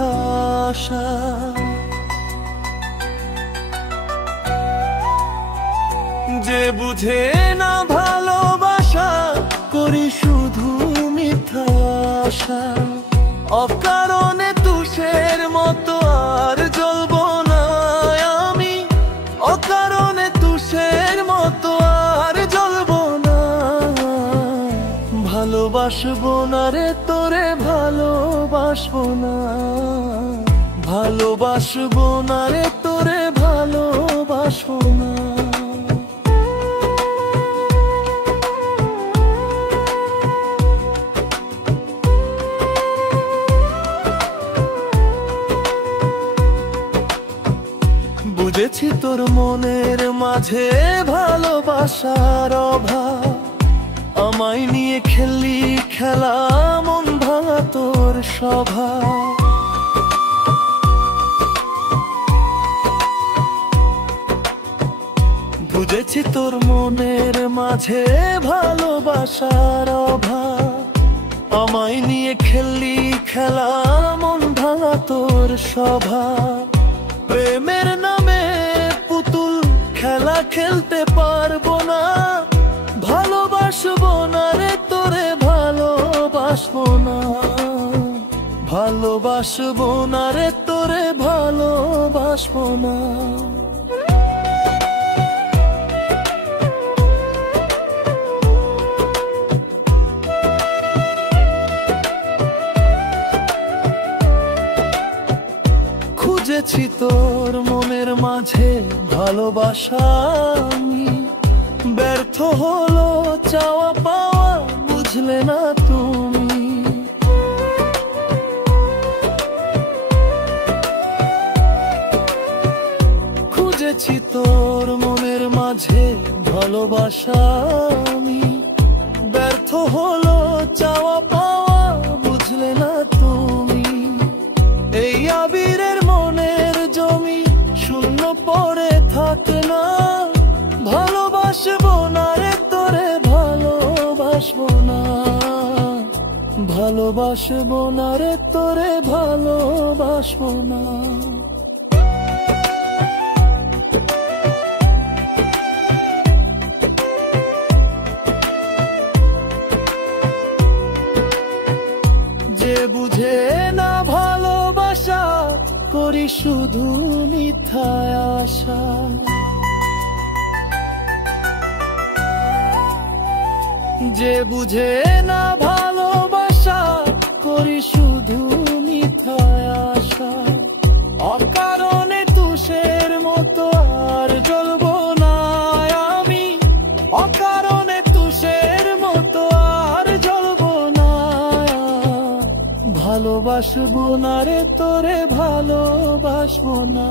মিথ্যা আশা। যে বুঝে না ভালোবাসা করি শুধু মিথ্যা আশা। অকারণে তুষের মতো আর জ্বলবো না আমি, অকারণে তুষের মতো আর জ্বলবো না। ভালোবাসবো না রে তোরে ভালোবাসবো না, ভালোবাসবো না রে তোরে ভালোবাসবো না। বুঝেছি তোর মনের মাঝে ভালোবাসার অভাব, আমায় নিয়ে খেললি খেলা মন ভাঙা তোর স্বভাব। বুঝেছি তোর মনের মাঝে ভালোবাসার অভাব, আমায় নিয়ে খেললি খেলা মন ভাঙা তোর স্বভাব। প্রেমের নামে পুতুল খেলা খেলতে পারবো না, ভালোবাসবো না রে তোরে ভালোবাসবো না, ভালোবাসবো না রে তোরে ভালোবাসবো না। খুঁজেছি তোর মনের মাঝে ভালোবাসা আমি, ব্যর্থ হলো চাওয়া পাওয়া বুঝলে না তুমি। খুঁজেছি তোর মনের মাঝে ভালোবাসা আমি, ব্যর্থ হলো চাওয়া পাওয়া বুঝলে না তুমি। এই আবিরের মনের জমি শূন্য পড়ে থাকে না, ভালোবাসবো না রে তোরে ভালোবাসবো না, ভালোবাসবো না রে তোরে ভালোবাসবো না। যে বুঝে না ভালোবাসা করি শুধু মিথ্যা আশা। যে বুঝে না ভালোবাসা করি শুধু মিথ্যা আশা। অকারণে তুষের মতো আর জ্বলবো না আমি, অকারণে তুষের মতো আর জ্বলবো না। ভালোবাসবো না রে তোরে ভালোবাসবো না,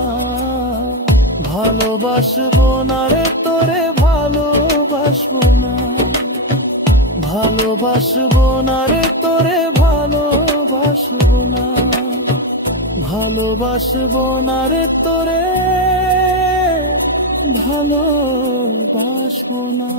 ভালোবাসবো না রে তোরে ভালোবাসবো না, ভালোবাসবো না রে তোরে ভালোবাসবো না, ভালোবাসবো না রে তোরে ভালোবাসবো না।